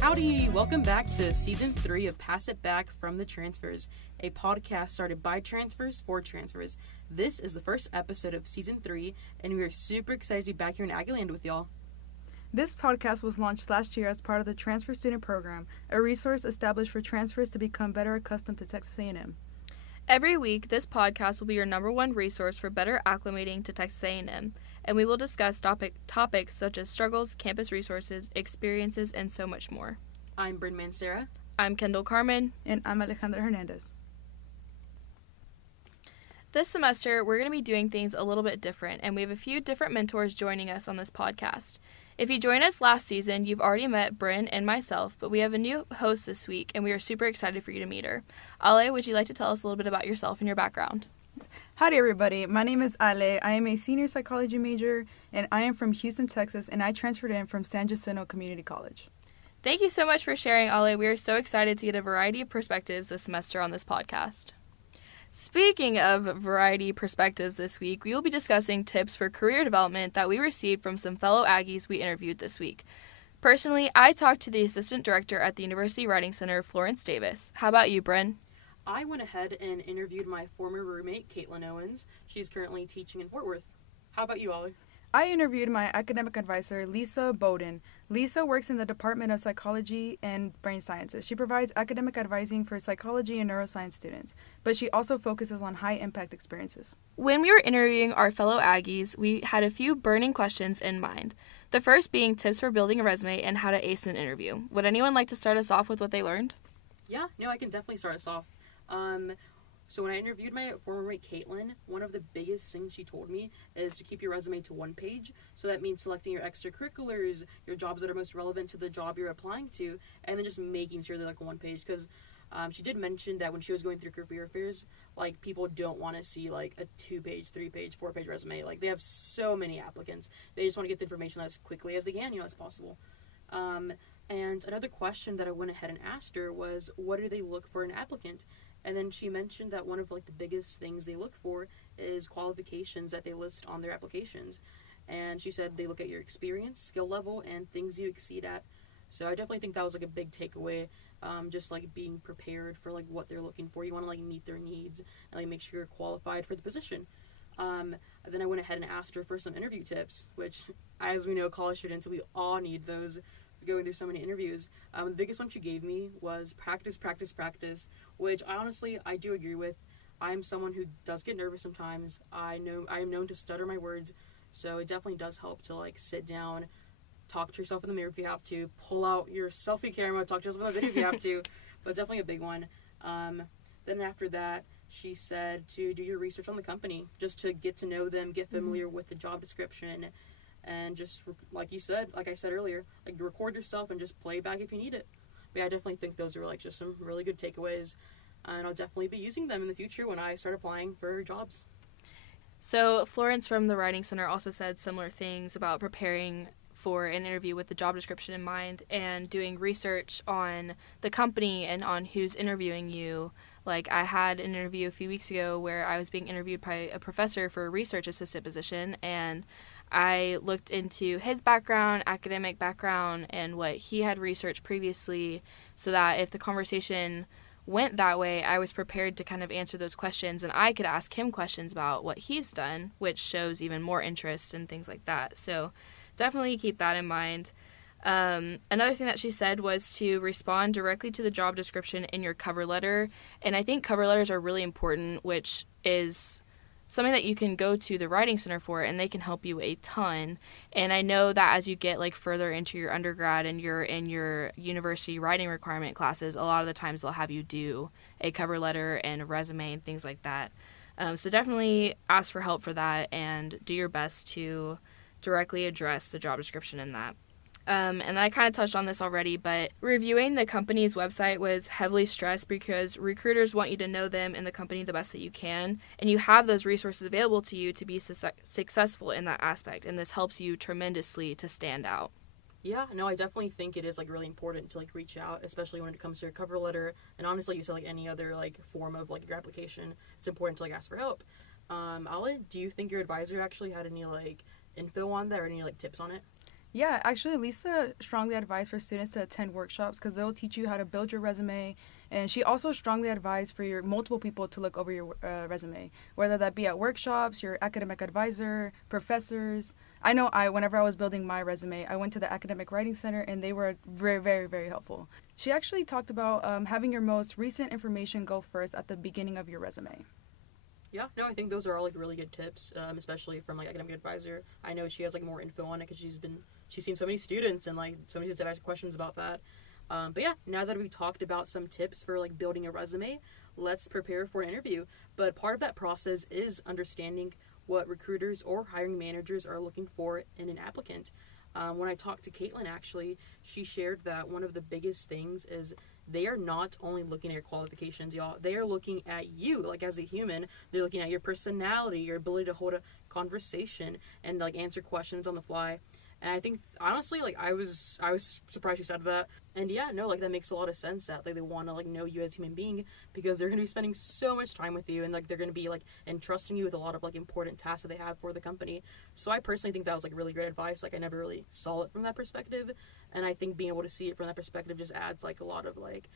Howdy! Welcome back to Season 3 of Pass It Back from the Transfers, a podcast started by transfers for transfers. This is the first episode of Season 3, and we are super excited to be back here in Aggieland with y'all. This podcast was launched last year as part of the Transfer Student Program, a resource established for transfers to become better accustomed to Texas A&M. Every week, this podcast will be your number one resource for better acclimating to Texas A&M, and we will discuss topics such as struggles, campus resources, experiences, and so much more. I'm Bren Mancera. I'm Kendall Carmen. And I'm Alejandra Hernandez. This semester, we're going to be doing things a little bit different, and we have a few different mentors joining us on this podcast. If you joined us last season, you've already met Bren and myself, but we have a new host this week, and we are super excited for you to meet her. Ale, would you like to tell us a little bit about yourself and your background? Howdy, everybody. My name is Ale. I am a senior psychology major, and I am from Houston, Texas, and I transferred in from San Jacinto Community College. Thank you so much for sharing, Ale. We are so excited to get a variety of perspectives this semester on this podcast. Speaking of variety perspectives this week, we will be discussing tips for career development that we received from some fellow Aggies we interviewed this week. Personally, I talked to the assistant director at the University Writing Center, Florence Davis. How about you, Bren? I went ahead and interviewed my former roommate, Caitlin Owens. She's currently teaching in Fort Worth. How about you, Ollie? I interviewed my academic advisor, Lisa Bowden. Lisa works in the Department of Psychology and Brain Sciences. She provides academic advising for psychology and neuroscience students, but she also focuses on high-impact experiences. When we were interviewing our fellow Aggies, we had a few burning questions in mind. The first being tips for building a resume and how to ace an interview. Would anyone like to start us off with what they learned? Yeah, I can definitely start us off. So when I interviewed my former roommate, Caitlin, one of the biggest things she told me is to keep your resume to one page. So that means selecting your extracurriculars, your jobs that are most relevant to the job you're applying to, and then just making sure they're like one page. Because she did mention that when she was going through career fairs, like, people don't want to see like a 2-page, 3-page, 4-page resume. Like, they have so many applicants. They just want to get the information as quickly as they can, as possible. And another question that I went ahead and asked her was, what do they look for in an applicant? And then she mentioned that one of the biggest things they look for is qualifications that they list on their applications. And she said they look at your experience, skill level, and things you exceed at. So I definitely think that was a big takeaway, just being prepared for what they're looking for. You want to meet their needs and make sure you're qualified for the position. And then I went ahead and asked her for some interview tips, which, as we know, college students, we all need those. Going through so many interviews. The biggest one she gave me was practice, which I do agree with. I'm someone who does get nervous sometimes. I am known to stutter my words, so it definitely does help to sit down, talk to yourself in the mirror if you have to, pull out your selfie camera, talk to yourself in the video if you have to, but definitely a big one. Then after that, she said to do your research on the company, just to get to know them, get familiar with the job description, and just, like I said earlier, record yourself and just play back if you need it. But yeah, I definitely think those are just some really good takeaways, and I'll definitely be using them in the future when I start applying for jobs. So Florence from the Writing Center also said similar things about preparing for an interview with the job description in mind and doing research on the company and on who's interviewing you. I had an interview a few weeks ago where I was being interviewed by a professor for a research assistant position, and I looked into his background, academic background, and what he had researched previously, so that if the conversation went that way, I was prepared to kind of answer those questions, and I could ask him questions about what he's done, which shows even more interest and things like that. So definitely keep that in mind. Another thing that she said was to respond directly to the job description in your cover letter, and I think cover letters are really important, which is something that you can go to the Writing Center for, and they can help you a ton. And I know that as you get further into your undergrad and you're in your university writing requirement classes, a lot of the times they'll have you do a cover letter and a resume and things like that. So definitely ask for help for that and do your best to directly address the job description in that. And then I kind of touched on this already, but reviewing the company's website was heavily stressed because recruiters want you to know them and the company the best that you can, and you have those resources available to you to be successful in that aspect, and this helps you tremendously to stand out. Yeah, no, I definitely think it is really important to reach out, especially when it comes to your cover letter, and honestly, you said any other form of your application. It's important to ask for help. Ale, do you think your advisor actually had any info on that or any tips on it? Yeah, actually, Lisa strongly advised for students to attend workshops because they'll teach you how to build your resume. And she also strongly advised for your multiple people to look over your resume, whether that be at workshops, your academic advisor, professors. I know whenever I was building my resume, I went to the Academic Writing Center, and they were very, very, very helpful. She actually talked about having your most recent information go first at the beginning of your resume. Yeah, no, I think those are all like really good tips, especially from like academic advisor. I know she has like more info on it because she's seen so many students and like so many students have asked questions about that. But yeah, now that we talked about some tips for like building a resume, let's prepare for an interview. But part of that process is understanding what recruiters or hiring managers are looking for in an applicant. When I talked to Caitlin, actually, she shared that one of the biggest things is they are not only looking at your qualifications, y'all. They are looking at you, like as a human. They're looking at your personality, your ability to hold a conversation and like answer questions on the fly. And I think honestly, like I was surprised you said that. And yeah, no, like that makes a lot of sense that like they want to like know you as a human being because they're gonna be spending so much time with you and like they're gonna be like entrusting you with a lot of like important tasks that they have for the company. So I personally think that was like really great advice. Like I never really saw it from that perspective, and I think being able to see it from that perspective just adds like a lot of like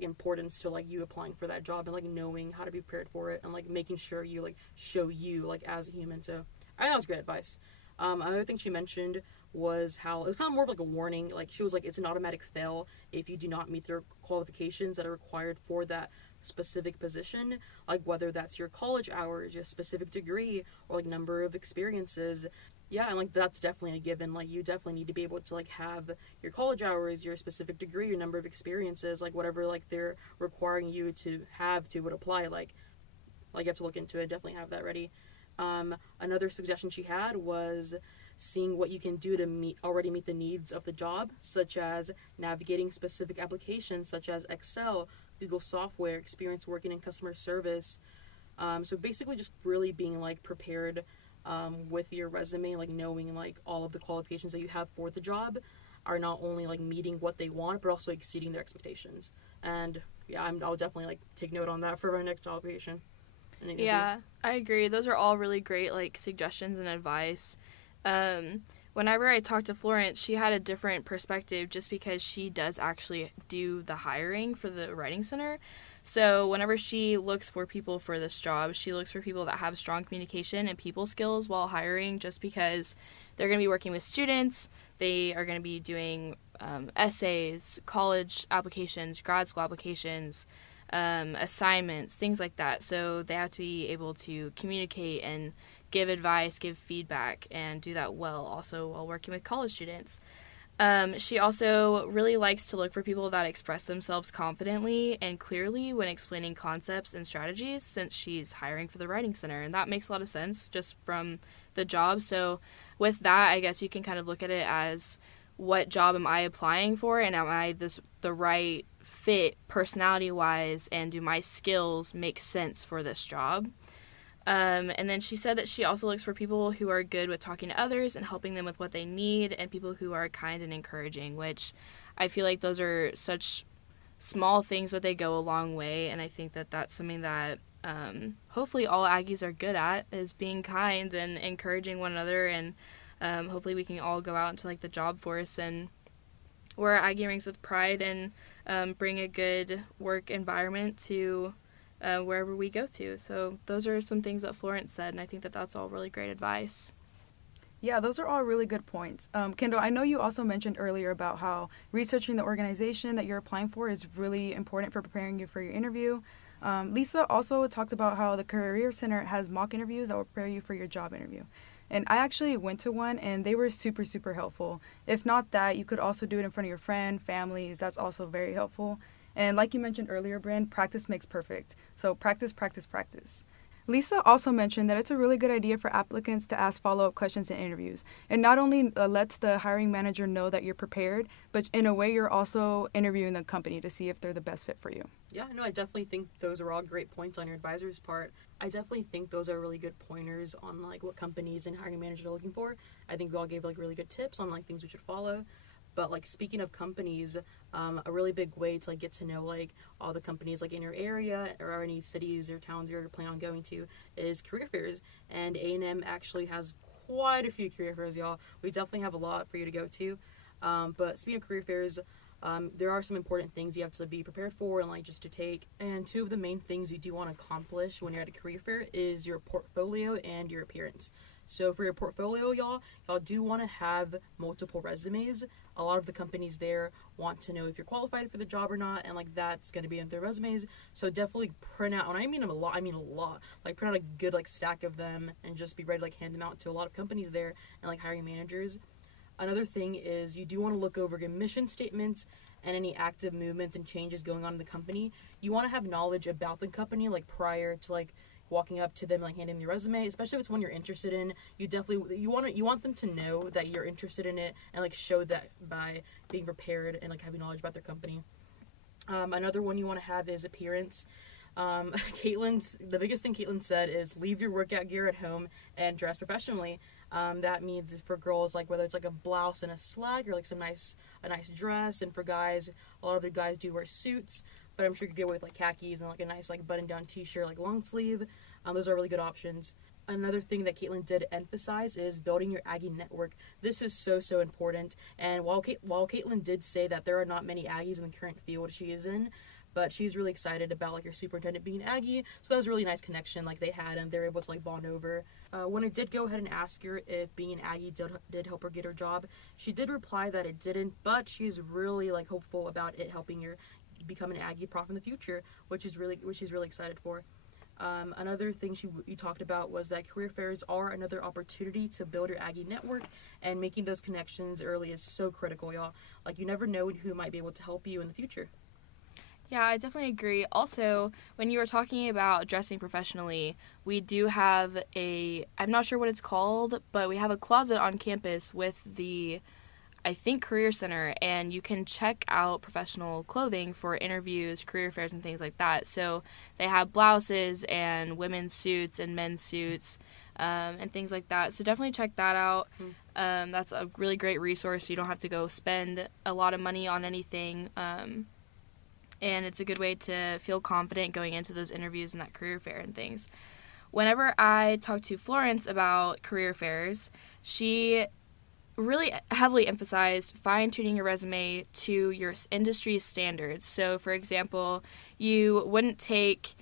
importance to like you applying for that job and like knowing how to be prepared for it and like making sure you like show you like as a human. So I think that was great advice. Another thing she mentioned was how it was kind of more of like a warning. Like she was like, it's an automatic fail if you do not meet the qualifications that are required for that specific position. Like whether that's your college hours, your specific degree, or like number of experiences. Yeah, and like that's definitely a given. Like you definitely need to be able to like have your college hours, your specific degree, your number of experiences, like whatever like they're requiring you to have to would apply. Like you have to look into it. Definitely have that ready. Another suggestion she had was seeing what you can do to already meet the needs of the job, such as navigating specific applications such as Excel, Google software, experience working in customer service. So basically just really being like prepared with your resume, like knowing like all of the qualifications that you have for the job are not only like meeting what they want, but also exceeding their expectations. And yeah, I'll definitely like take note on that for our next job application. Yeah, I agree. Those are all really great like suggestions and advice. Whenever I talked to Florence, she had a different perspective just because she does actually do the hiring for the writing center. So whenever she looks for people for this job, she looks for people that have strong communication and people skills while hiring, just because they're going to be working with students. They are going to be doing essays, college applications, grad school applications, assignments, things like that. So they have to be able to communicate and give advice, give feedback, and do that well also while working with college students. She also really likes to look for people that express themselves confidently and clearly when explaining concepts and strategies, since she's hiring for the writing center, and that makes a lot of sense just from the job. So with that, I guess you can kind of look at it as, what job am I applying for, and am I the right fit personality-wise, and do my skills make sense for this job? And then she said that she also looks for people who are good with talking to others and helping them with what they need, and people who are kind and encouraging, which I feel like those are such small things, but they go a long way. And I think that that's something that hopefully all Aggies are good at, is being kind and encouraging one another. And hopefully we can all go out into like the job force and wear our Aggie rings with pride and bring a good work environment to wherever we go to. So those are some things that Florence said, and I think that that's all really great advice. Yeah, those are all really good points. Kendall, I know you also mentioned earlier about how researching the organization that you're applying for is really important for preparing you for your interview. Lisa also talked about how the Career Center has mock interviews that will prepare you for your job interview. And I actually went to one, and they were super, super helpful. If not that, you could also do it in front of your friend, families. That's also very helpful. And like you mentioned earlier, Bren, practice makes perfect. So practice, practice, practice. Lisa also mentioned that it's a really good idea for applicants to ask follow-up questions in interviews. It not only lets the hiring manager know that you're prepared, but in a way you're also interviewing the company to see if they're the best fit for you. Yeah, no, I definitely think those are all great points on your advisor's part. I definitely think those are really good pointers on like what companies and hiring managers are looking for. I think we all gave like really good tips on like things we should follow. But like speaking of companies, a really big way to like get to know like all the companies like in your area or any cities or towns you're planning on going to is career fairs. And A&M actually has quite a few career fairs, y'all. We definitely have a lot for you to go to. But speaking of career fairs, there are some important things you have to be prepared for and like just to take. And two of the main things you do want to accomplish when you're at a career fair is your portfolio and your appearance. So for your portfolio, y'all do want to have multiple resumes. A lot of the companies there want to know if you're qualified for the job or not, and like that's going to be in their resumes. So definitely print out, and I mean a lot, like print out a good like stack of them and just be ready to like hand them out to a lot of companies there and like hiring managers. Another thing is you do want to look over your mission statements and any active movements and changes going on in the company. You want to have knowledge about the company like prior to like walking up to them, like handing them your resume, especially if it's one you're interested in. You want them to know that you're interested in it and like show that by being prepared and like having knowledge about their company. Another one you want to have is appearance. The biggest thing Caitlin said is leave your workout gear at home and dress professionally. That means for girls, like whether it's like a blouse and a slug or like a nice dress, and for guys, a lot of the guys do wear suits, but I'm sure you could get away with like khakis and like a nice like button down t-shirt, like long sleeve. Those are really good options. Another thing that Caitlin did emphasize is building your Aggie network. This is so important. And while Caitlin did say that there are not many Aggies in the current field she is in, but she's really excited about like her superintendent being Aggie, so that was a really nice connection like they had, and they're able to like bond over. When I did go ahead and ask her if being an Aggie did help her get her job, she did reply that it didn't, but she's really like hopeful about it helping her become an Aggie prof in the future, which she's really excited for. Another thing you talked about was that career fairs are another opportunity to build your Aggie network, and making those connections early is so critical, y'all. Like you never know who might be able to help you in the future. Yeah, I definitely agree. Also, when you were talking about dressing professionally, we do have I'm not sure what it's called, but we have a closet on campus with the, I think, Career Center, and you can check out professional clothing for interviews, career fairs, and things like that. So they have blouses and women's suits and men's suits and things like that. So definitely check that out. That's a really great resource. You don't have to go spend a lot of money on anything. And it's a good way to feel confident going into those interviews and that career fair and things. Whenever I talk to Florence about career fairs, she really heavily emphasized fine-tuning your resume to your industry standards. So, for example, you wouldn't take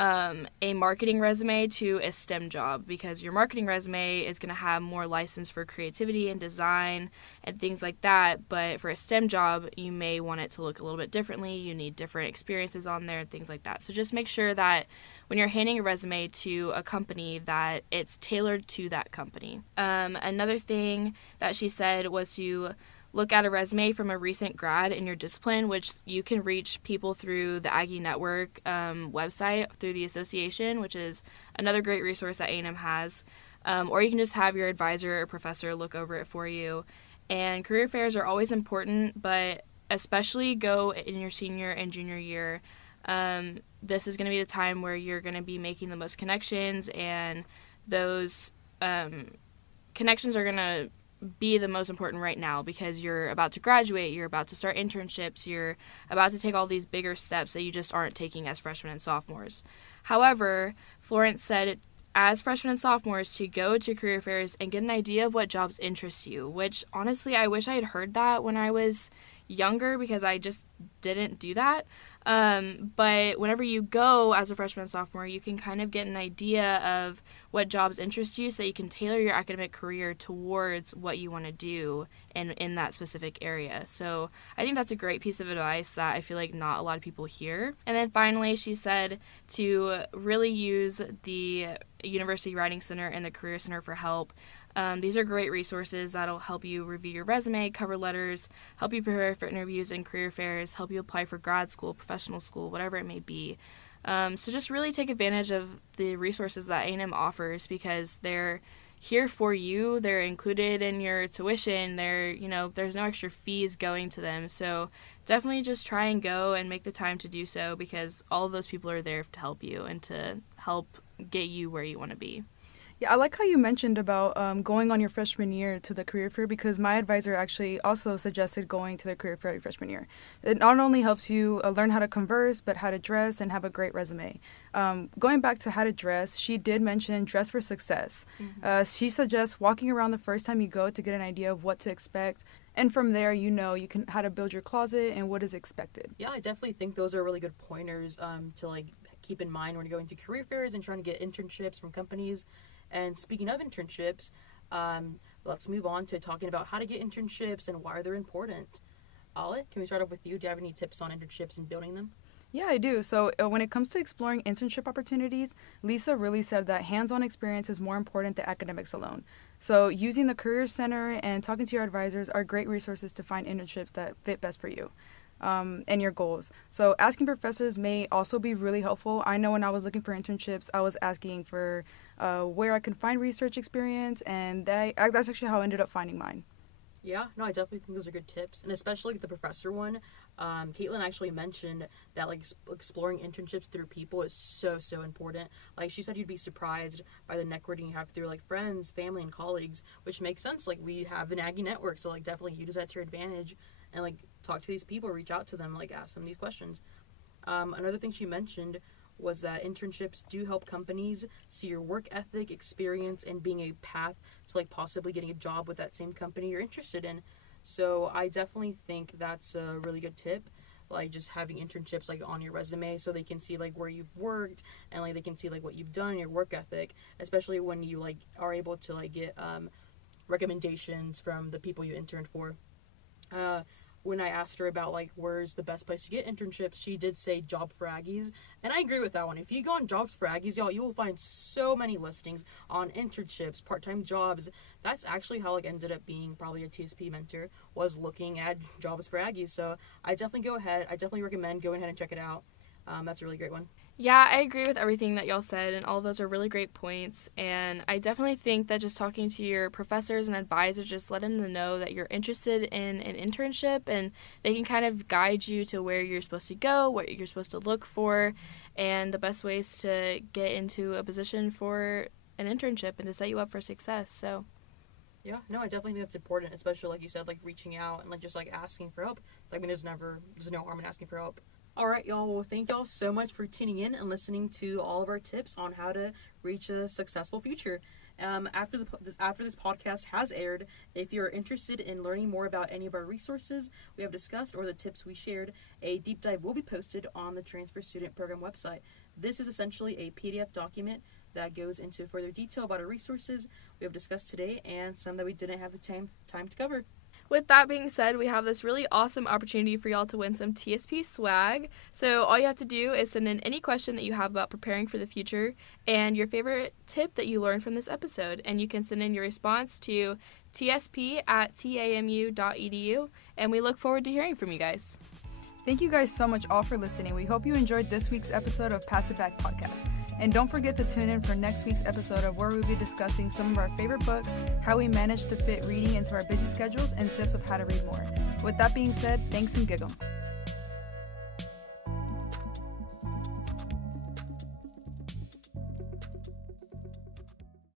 a marketing resume to a STEM job, because your marketing resume is going to have more license for creativity and design and things like that. But for a STEM job, you may want it to look a little bit differently. You need different experiences on there and things like that. So just make sure that when you're handing a resume to a company that it's tailored to that company. Another thing that she said was to look at a resume from a recent grad in your discipline, which you can reach people through the Aggie Network website through the association, which is another great resource that A&M has. Or you can just have your advisor or professor look over it for you. And career fairs are always important, but especially go in your senior and junior year. This is going to be the time where you're going to be making the most connections, and those connections are going to be the most important right now, because you're about to graduate, you're about to start internships, you're about to take all these bigger steps that you just aren't taking as freshmen and sophomores. However, Florence said as freshmen and sophomores to go to career fairs and get an idea of what jobs interest you, which honestly I wish I had heard that when I was younger, because I just didn't do that. But whenever you go as a freshman and sophomore, you can kind of get an idea of what jobs interest you, so you can tailor your academic career towards what you want to do in that specific area. So I think that's a great piece of advice that I feel like not a lot of people hear. And then finally, she said to really use the University Writing Center and the Career Center for help. These are great resources that'll help you review your resume, cover letters, help you prepare for interviews and career fairs, help you apply for grad school, professional school, whatever it may be. So just really take advantage of the resources that A&M offers, because they're here for you. They're included in your tuition. There's no extra fees going to them. So definitely just try and go and make the time to do so, because all of those people are there to help you and to help get you where you want to be. Yeah, I like how you mentioned about going on your freshman year to the career fair, because my advisor actually also suggested going to the career fair your freshman year. It not only helps you learn how to converse, but how to dress and have a great resume. Going back to how to dress, she did mention dress for success. She suggests walking around the first time you go to get an idea of what to expect. And from there, you can how to build your closet and what is expected. Yeah, I definitely think those are really good pointers to like keep in mind when you're going to career fairs and trying to get internships from companies. And speaking of internships, let's move on to talking about how to get internships and why they're important. Ale, can we start off with you? Do you have any tips on internships and building them? Yeah, I do. So when it comes to exploring internship opportunities, Lisa really said that hands-on experience is more important than academics alone. So using the Career Center and talking to your advisors are great resources to find internships that fit best for you. And your goals. So asking professors may also be really helpful. I know when I was looking for internships, I was asking for where I can find research experience, and that's actually how I ended up finding mine. Yeah, no, I definitely think those are good tips, and especially the professor one. Caitlin actually mentioned that like exploring internships through people is so important. Like she said, you'd be surprised by the networking you have through like friends, family, and colleagues, which makes sense. Like we have an Aggie network, so like definitely use that to your advantage, and like talk to these people, reach out to them, like ask them these questions. Another thing she mentioned was that internships do help companies see your work ethic, experience, and being a path to like possibly getting a job with that same company you're interested in. So I definitely think that's a really good tip, like just having internships like on your resume so they can see like where you've worked and like they can see like what you've done, your work ethic, especially when you like are able to like get recommendations from the people you interned for. When I asked her about like where's the best place to get internships, she did say Job for Aggies, and I agree with that one. If you go on Jobs for Aggies, y'all, you will find so many listings on internships, part-time jobs. That's actually how like ended up being probably a TSP mentor, was looking at Jobs for Aggies. So I definitely recommend going ahead and check it out. That's a really great one. Yeah, I agree with everything that y'all said, and all of those are really great points. And I definitely think that just talking to your professors and advisors, just let them know that you're interested in an internship, and they can kind of guide you to where you're supposed to go, what you're supposed to look for, and the best ways to get into a position for an internship and to set you up for success. So yeah, no, I definitely think that's important, especially like you said, like reaching out and like just like asking for help. I mean, there's no harm in asking for help. All right, y'all. Well, thank y'all so much for tuning in and listening to all of our tips on how to reach a successful future. After this podcast has aired, if you're interested in learning more about any of our resources we have discussed or the tips we shared, a deep dive will be posted on the Transfer Student Program website. This is essentially a PDF document that goes into further detail about our resources we have discussed today and some that we didn't have the time to cover. With that being said, we have this really awesome opportunity for y'all to win some TSP swag. So all you have to do is send in any question that you have about preparing for the future and your favorite tip that you learned from this episode. And you can send in your response to tsp@tamu.edu. And we look forward to hearing from you guys. Thank you guys so much all for listening. We hope you enjoyed this week's episode of Pass It Back Podcast. And don't forget to tune in for next week's episode of where we'll be discussing some of our favorite books, how we manage to fit reading into our busy schedules, and tips of how to read more. With that being said, thanks and giggle.